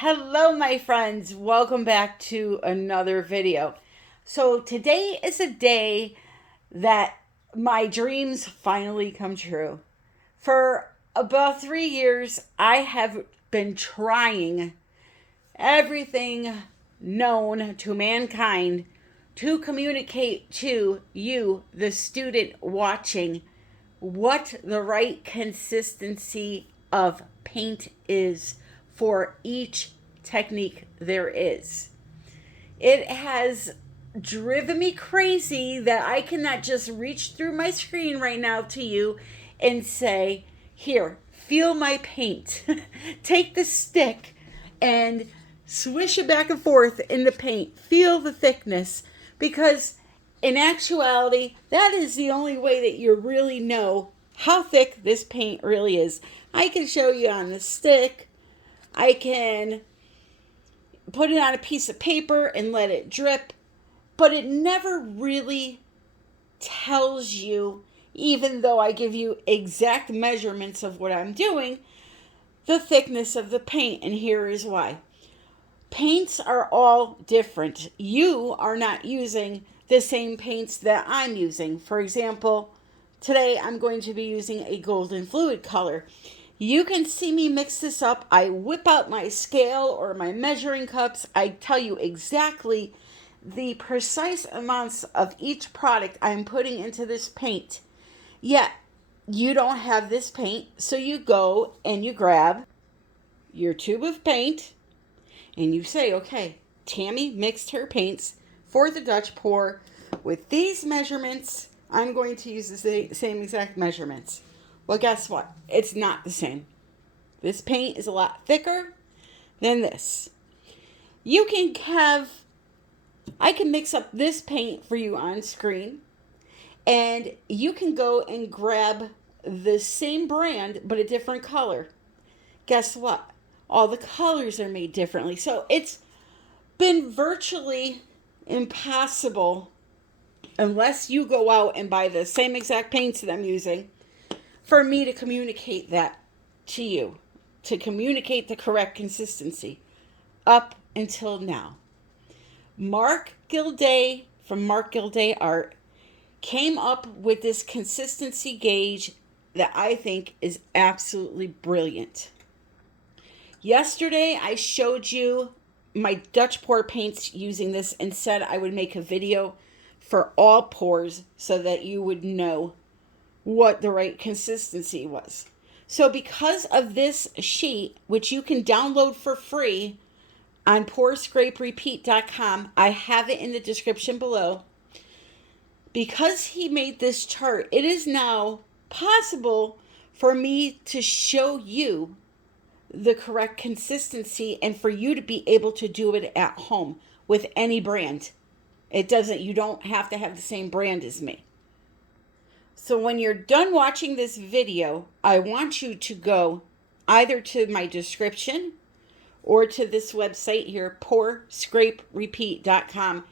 Hello, my friends. Welcome back to another video. So today is a day that my dreams finally come true. For about 3 years, I have been trying everything known to mankind to communicate to you, the student watching, what the right consistency of paint is for each technique there is. It has driven me crazy that I cannot just reach through my screen right now to you and say, here, feel my paint. Take the stick and swish it back and forth in the paint. Feel the thickness. Because in actuality, that is the only way that you really know how thick this paint really is. I can show you on the stick. I can put it on a piece of paper and let it drip, but it never really tells you, even though I give you exact measurements of what I'm doing, the thickness of the paint. And here is why. Paints are all different. You are not using the same paints that I'm using. For example, today I'm going to be using a golden fluid color. You can see me mix this up. I whip out my scale or my measuring cups. I tell you exactly the precise amounts of each product I'm putting into this paint. Yet, you don't have this paint, so you go and you grab your tube of paint and you say, okay, Tammy mixed her paints for the Dutch pour with these measurements. I'm going to use the same exact measurements. Well, guess what? It's not the same. This paint is a lot thicker than this. I can mix up this paint for you on screen, and you can go and grab the same brand, but a different color. Guess what? All the colors are made differently. So it's been virtually impossible, unless you go out and buy the same exact paints that I'm using, for me to communicate that to you, to communicate the correct consistency up until now. Mark Guildea from Mark Guildea Art came up with this consistency gauge that I think is absolutely brilliant. Yesterday, I showed you my Dutch pour paints using this and said I would make a video for all pours so that you would know what the right consistency was. So because of this sheet, which you can download for free on pourscraperepeat.com, I have it in the description below. Because he made this chart, it is now possible for me to show you the correct consistency and for you to be able to do it at home with any brand. You don't have to have the same brand as me. So when you're done watching this video, I want you to go either to my description or to this website here, pourscraperepeat.com.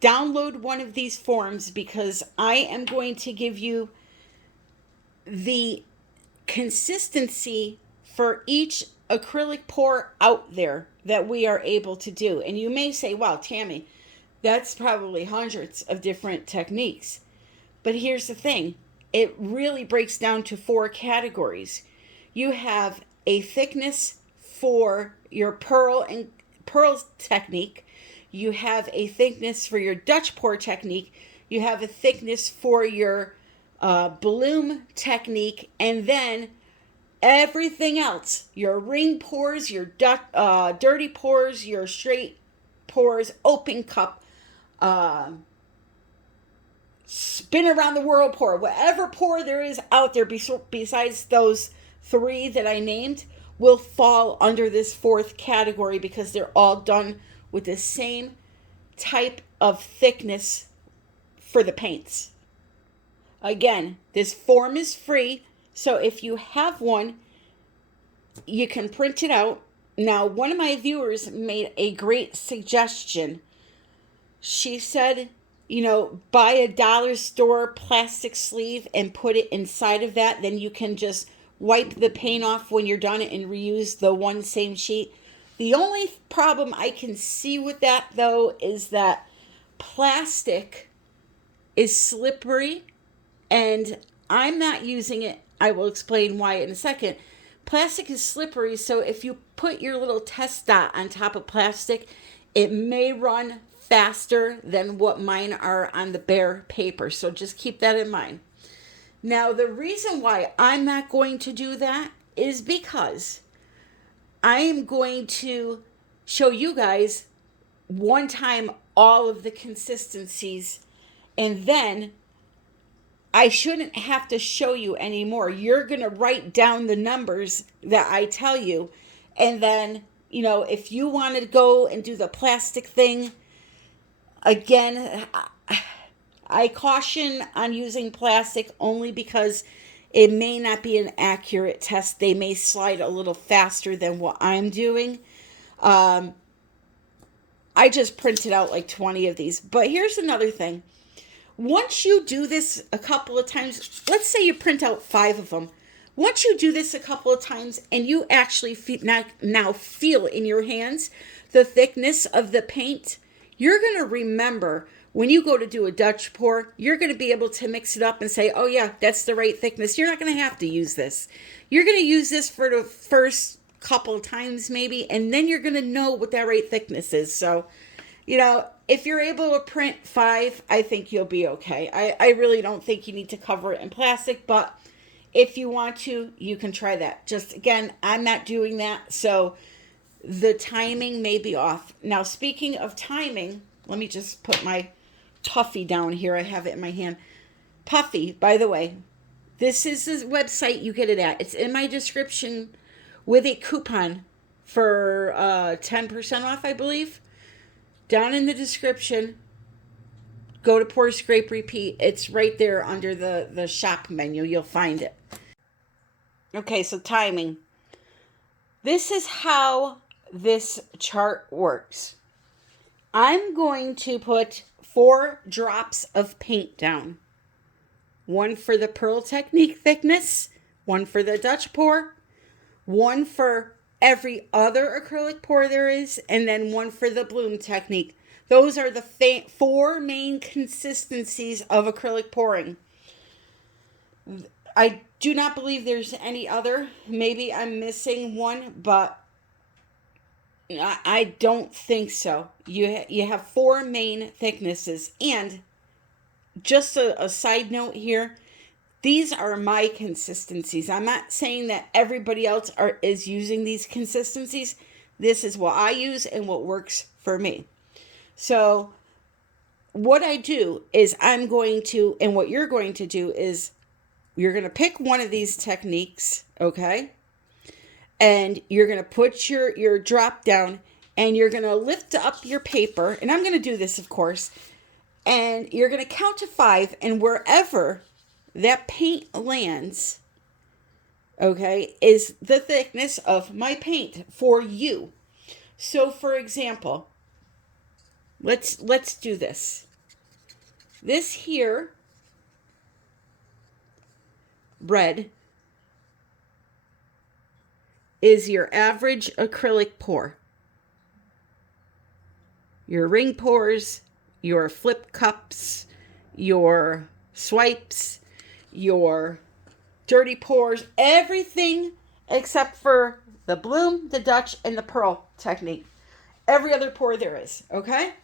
Download one of these forms because I am going to give you the consistency for each acrylic pour out there that we are able to do. And you may say, wow, Tammy, that's probably hundreds of different techniques. But here's the thing. It really breaks down to 4 categories. You have a thickness for your pearl technique. You have a thickness for your Dutch pour technique. You have a thickness for your bloom technique. And then everything else, your ring pours, your dirty pours, your straight pours, open cup, spin around the world pour, whatever pour there is out there besides those 3 that I named will fall under this 4th category because they're all done with the same type of thickness for the paints. Again, this form is free, so if you have one, you can print it out. Now, one of my viewers made a great suggestion. She said, buy a dollar store plastic sleeve and put it inside of that. Then you can just wipe the paint off when you're done and reuse the one same sheet. The only problem I can see with that, though, is that plastic is slippery, and I'm not using it. I will explain why in a second. Plastic is slippery, so if you put your little test dot on top of plastic, it may run faster than what mine are on the bare paper. So just keep that in mind. Now, the reason why I'm not going to do that is because I am going to show you guys one time all of the consistencies, and then I shouldn't have to show you anymore. You're going to write down the numbers that I tell you. And then, you know, if you want to go and do the plastic thing, again, I caution on using plastic only because it may not be an accurate test. They may slide a little faster than what I'm doing. I just printed out like 20 of these. But here's another thing. Once you do this a couple of times, let's say you print out 5 of them. Once you do this a couple of times and you actually now feel in your hands the thickness of the paint, you're going to remember when you go to do a Dutch pour, you're going to be able to mix it up and say, oh yeah, that's the right thickness. You're not going to have to use this. You're going to use this for the first couple of times maybe, and then you're going to know what that right thickness is. So, you know, if you're able to print 5, I think you'll be okay. I really don't think you need to cover it in plastic, but if you want to, you can try that. Just, again, I'm not doing that, so the timing may be off. Now, speaking of timing, let me just put my Puffy down here. I have it in my hand. Puffy, by the way, this is the website you get it at. It's in my description with a coupon for 10% off, I believe. Down in the description, go to Pour, Scrape, Repeat. It's right there under the shop menu. You'll find it. Okay, so timing. This is how this chart works. I'm going to put 4 drops of paint down. 1 for the pearl technique thickness, 1 for the Dutch pour, 1 for every other acrylic pour there is, and then 1 for the bloom technique. Those are the 4 main consistencies of acrylic pouring. I do not believe there's any other. Maybe I'm missing one, but I don't think so. You have 4 main thicknesses. And just a side note here, these are my consistencies. I'm not saying that everybody else is using these consistencies. This is what I use and what works for me. So what I do is I'm going to, and what you're going to do is you're going to pick one of these techniques, okay? And you're going to put your drop down and you're going to lift up your paper. And I'm going to do this, of course. And you're going to count to 5, and wherever that paint lands, okay, is the thickness of my paint for you. So, for example, let's do this. This here, red, is your average acrylic pour. Your ring pours, your flip cups, your swipes, your dirty pours, everything except for the bloom, the Dutch, and the pearl technique. Every other pour there is, okay?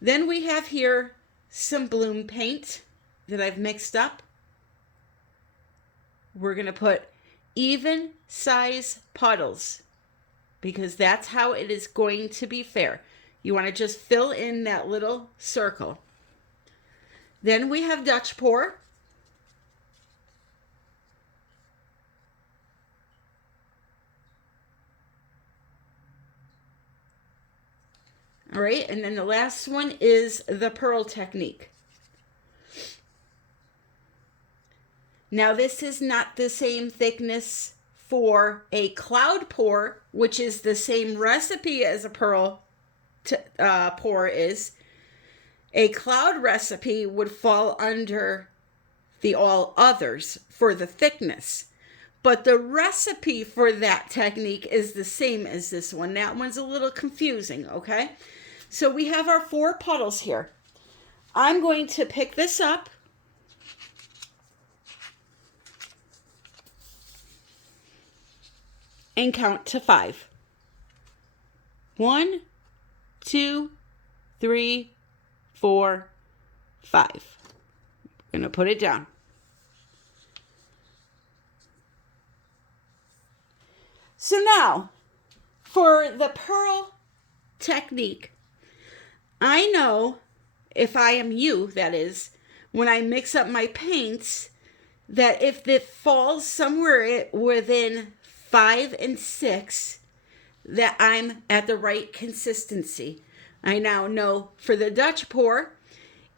Then we have here some bloom paint that I've mixed up. We're going to put even size puddles because that's how it is going to be fair. You want to just fill in that little circle. Then we have Dutch pour. All right, and then the last one is the pearl technique. Now, this is not the same thickness for a cloud pour, which is the same recipe as a pearl pour is. A cloud recipe would fall under the all others for the thickness. but the recipe for that technique is the same as this one. That one's a little confusing, okay? So we have our 4 puddles here. I'm going to pick this up and count to 5. 1, 2, 3, 4, 5. I'm going to put it down. So now, for the pearl technique, I know, if I am you, that is, when I mix up my paints, that if it falls somewhere within 5 and 6, that I'm at the right consistency. I now know for the Dutch pour,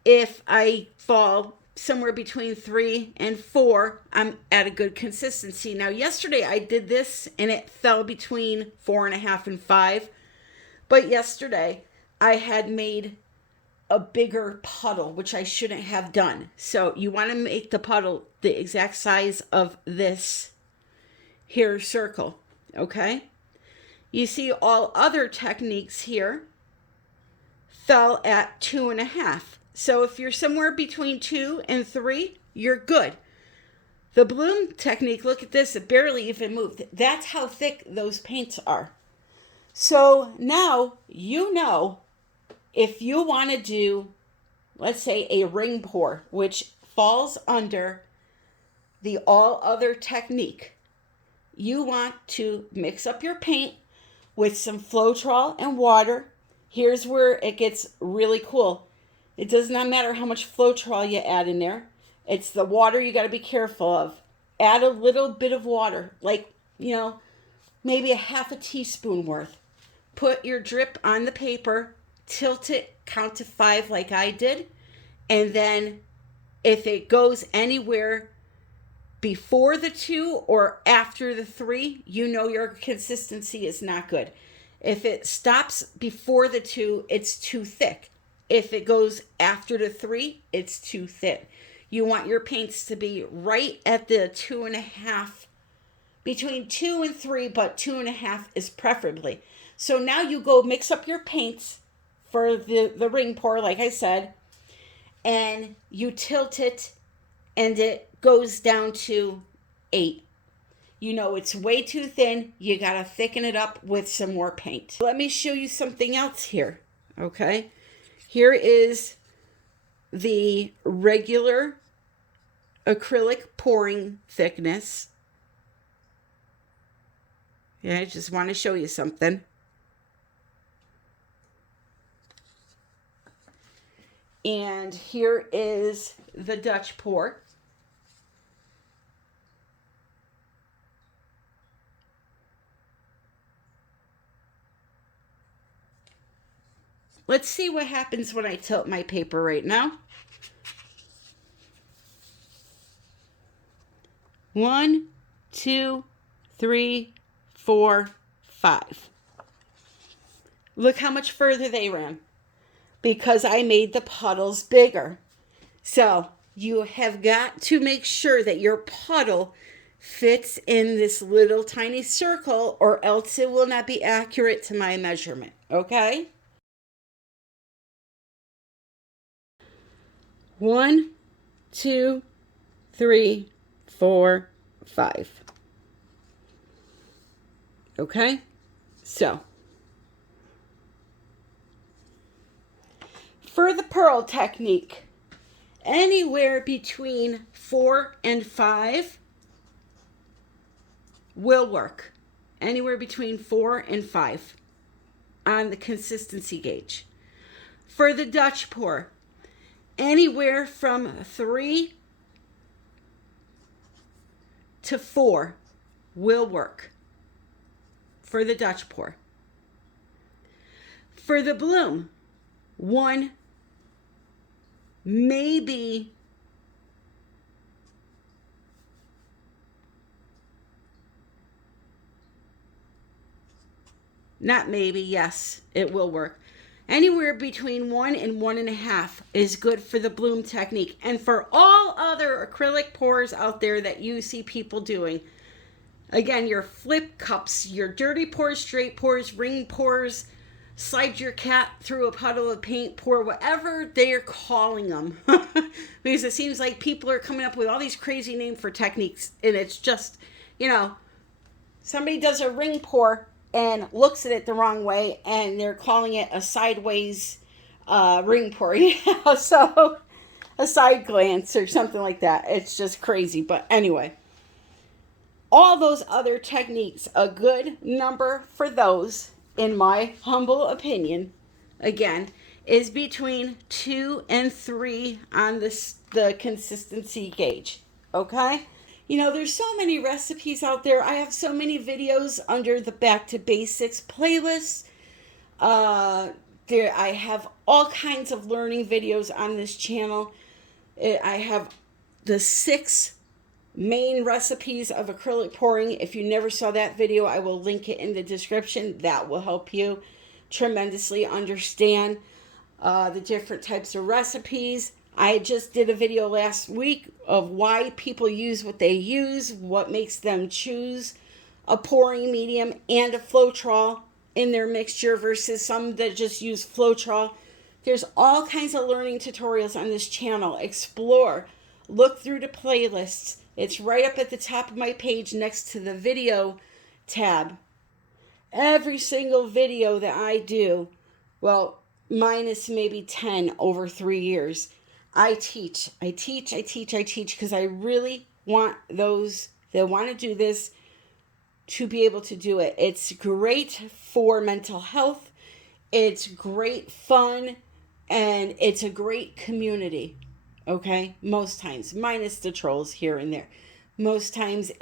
if I fall somewhere between 3 and 4, I'm at a good consistency. Now, yesterday I did this and it fell between 4.5 and 5. But yesterday I had made a bigger puddle, which I shouldn't have done. So you want to make the puddle the exact size of this here circle, okay? You see all other techniques here fell at 2.5. So if you're somewhere between 2 and 3, you're good. The bloom technique, look at this, it barely even moved. That's how thick those paints are. So now you know, if you want to do, let's say, a ring pour, which falls under the all other technique, you want to mix up your paint with some Floetrol and water. Here's where it gets really cool. It does not matter how much Floetrol you add in there. It's the water you got to be careful of. Add a little bit of water, like, maybe a half a teaspoon worth. Put your drip on the paper, tilt it, count to 5 like I did, and then if it goes anywhere before the 2 or after the 3, you know your consistency is not good. If it stops before the 2, it's too thick. If it goes after the 3, it's too thin. You want your paints to be right at the 2.5, between 2 and 3, but 2.5 is preferably. So now you go mix up your paints for the ring pour, like I said, and you tilt it, and it goes down to 8. You know it's way too thin. You got to thicken it up with some more paint. Let me show you something else here, okay? Here is the regular acrylic pouring thickness. Yeah, I just want to show you something. And here is the Dutch pour. Let's see what happens when I tilt my paper right now. 1, 2, 3, 4, 5. Look how much further they ran, because I made the puddles bigger. So you have got to make sure that your puddle fits in this little tiny circle, or else it will not be accurate to my measurement, okay? 1, 2, 3, 4, 5. Okay? So, for the pearl technique, anywhere between 4 and 5 will work. Anywhere between 4 and 5 on the consistency gauge. For the Dutch pour, anywhere from 3 to 4 will work for the Dutch pour. For the bloom, 1, maybe not maybe, yes, it will work. Anywhere between 1 and 1.5 is good for the bloom technique. And for all other acrylic pours out there that you see people doing, Again, your flip cups, your dirty pours, straight pours, ring pours, slide your cat through a puddle of paint, pour, whatever they're calling them. Because it seems like people are coming up with all these crazy names for techniques, and it's just, you know, somebody does a ring pour and looks at it the wrong way, and they're calling it a sideways ring pour. Yeah, so a side glance or something like that. It's just crazy. But anyway, all those other techniques, a good number for those, in my humble opinion, again, is between 2 and 3 on the consistency gauge. Okay? You know, there's so many recipes out there. I have so many videos under the Back to Basics playlist. I have all kinds of learning videos on this channel. I have the 6 main recipes of acrylic pouring. If you never saw that video, I will link it in the description. That will help you tremendously understand the different types of recipes. I just did a video last week of why people use what they use, what makes them choose a pouring medium and a Floetrol in their mixture versus some that just use Floetrol. There's all kinds of learning tutorials on this channel. Explore, look through the playlists. It's right up at the top of my page next to the video tab. Every single video that I do, well, minus maybe 10 over 3 years, I teach because I really want those that want to do this to be able to do it. It's great for mental health. It's great fun, and it's a great community. Okay, most times, minus the trolls here and there. Most times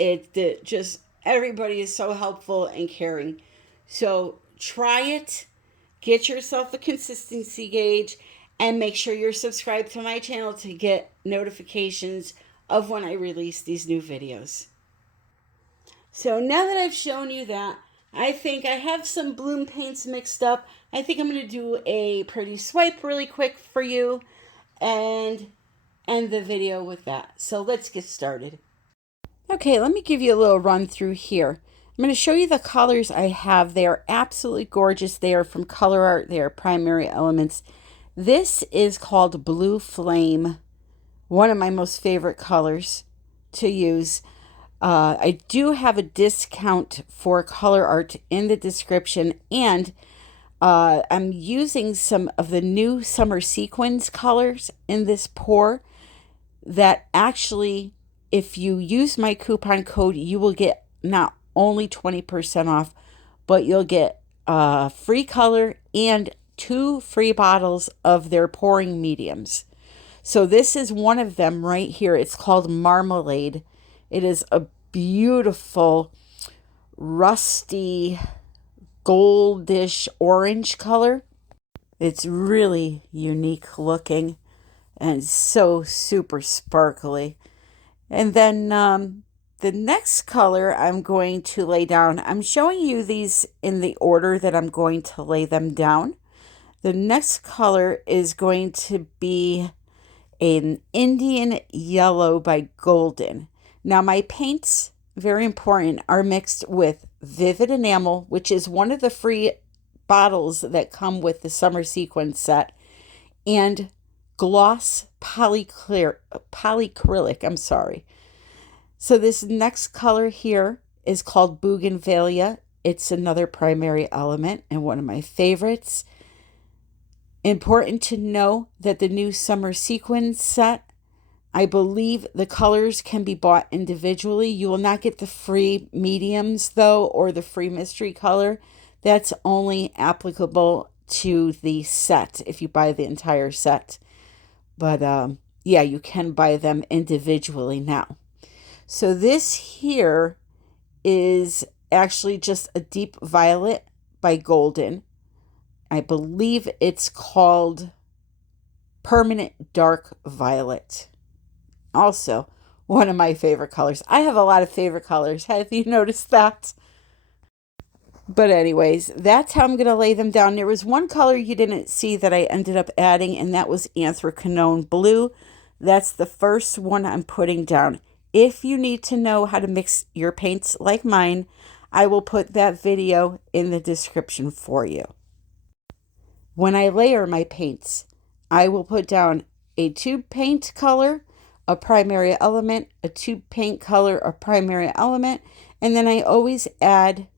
just everybody is so helpful and caring. So try it, get yourself a consistency gauge, and make sure you're subscribed to my channel to get notifications of when I release these new videos. So now that I've shown you that, I think I have some bloom paints mixed up. I think I'm going to do a pretty swipe really quick for you and end the video with that. So let's get started. Okay, let me give you a little run through here. I'm going to show you the colors I have. They are absolutely gorgeous. They are from COLOURARTE. They are Primary Elements. This is called Blue Flame, one of my most favorite colors to use. I do have a discount for COLOURARTE in the description, and I'm using some of the new Summer Sequins colors in this pour that actually, if you use my coupon code, you will get not only 20% off, but you'll get free color and 2 free bottles of their pouring mediums. So this is one of them right here. It's called Marmalade. It is a beautiful rusty goldish orange color. It's really unique looking and so super sparkly. And then the next color I'm going to lay down, I'm showing you these in the order that I'm going to lay them down. The next color is going to be an Indian Yellow by Golden. Now my paints, very important, are mixed with Vivid Enamel, which is one of the free bottles that come with the Summer Sequins Set, and Gloss Polyacrylic, I'm sorry. So this next color here is called Bougainvillea. It's another primary element and one of my favorites. Important to know that the new Summer Sequins Set, I believe the colors can be bought individually. You will not get the free mediums, though, or the free mystery color. That's only applicable to the set if you buy the entire set. But, yeah, you can buy them individually now. So this here is actually just a deep violet by Golden. I believe it's called Permanent Dark Violet. Also, one of my favorite colors. I have a lot of favorite colors. Have you noticed that? But anyways, that's how I'm going to lay them down. There was one color you didn't see that I ended up adding, and that was Anthracnone Blue. That's the first one I'm putting down. if you need to know how to mix your paints like mine, I will put that video in the description for you. When I layer my paints, I will put down a tube paint color, a primary element, a tube paint color, a primary element, and then I always add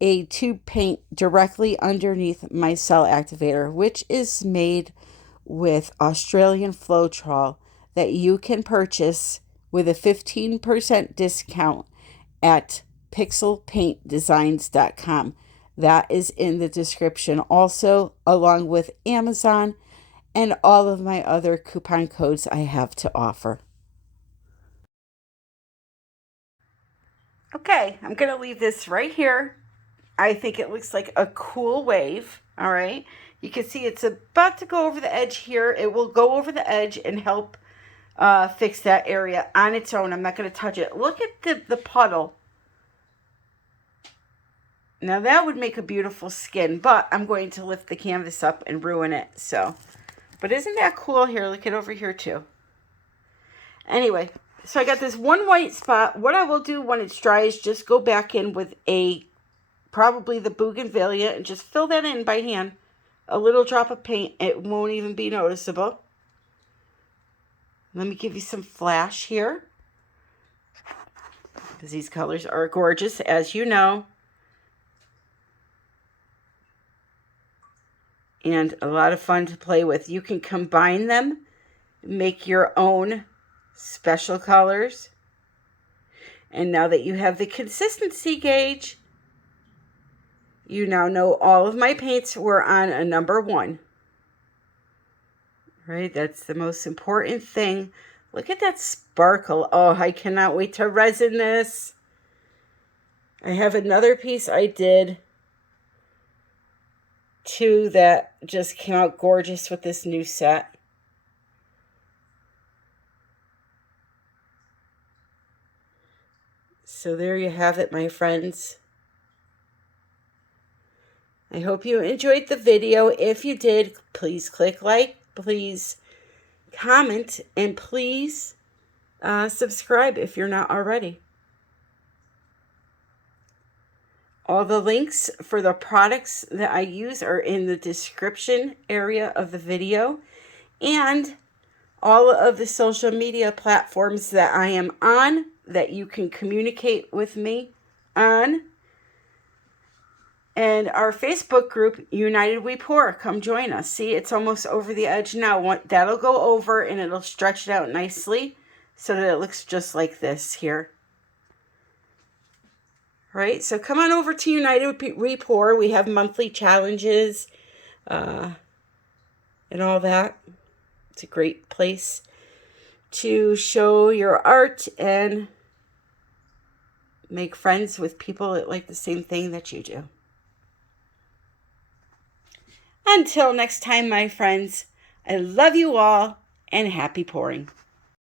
a tube paint directly underneath my cell activator, which is made with Australian Floetrol that you can purchase with a 15% discount at pixelpaintdesigns.com. That is in the description also, along with Amazon and all of my other coupon codes I have to offer. Okay, I'm going to leave this right here. I think it looks like a cool wave, all right? You can see it's about to go over the edge here. It will go over the edge and help fix that area on its own. I'm not going to touch it. Look at the puddle. Now that would make a beautiful skin, but I'm going to lift the canvas up and ruin it. So, but isn't that cool? Here, look it over here too. Anyway, so I got this one white spot. What I will do when it's dry is just go back in with probably the bougainvillea and just fill that in by hand. A little drop of paint. It won't even be noticeable. Let me give you some flash here, because these colors are gorgeous, as you know. And a lot of fun to play with. You can combine them, make your own special colors. And now that you have the consistency gauge, you now know all of my paints were on a number 1. Right? That's the most important thing. Look at that sparkle. Oh, I cannot wait to resin this. I have another piece I did too that just came out gorgeous with this new set. So there you have it, my friends. I hope you enjoyed the video. If you did, please click like, please comment, and please subscribe if you're not already. All the links for the products that I use are in the description area of the video, and all of the social media platforms that I am on that you can communicate with me on. And our Facebook group, United We Pour. Come join us. See, it's almost over the edge now. That'll go over and it'll stretch it out nicely so that it looks just like this here. Right, so come on over to United We Pour. We have monthly challenges and all that. It's a great place to show your art and make friends with people that like the same thing that you do. Until next time, my friends, I love you all and happy pouring.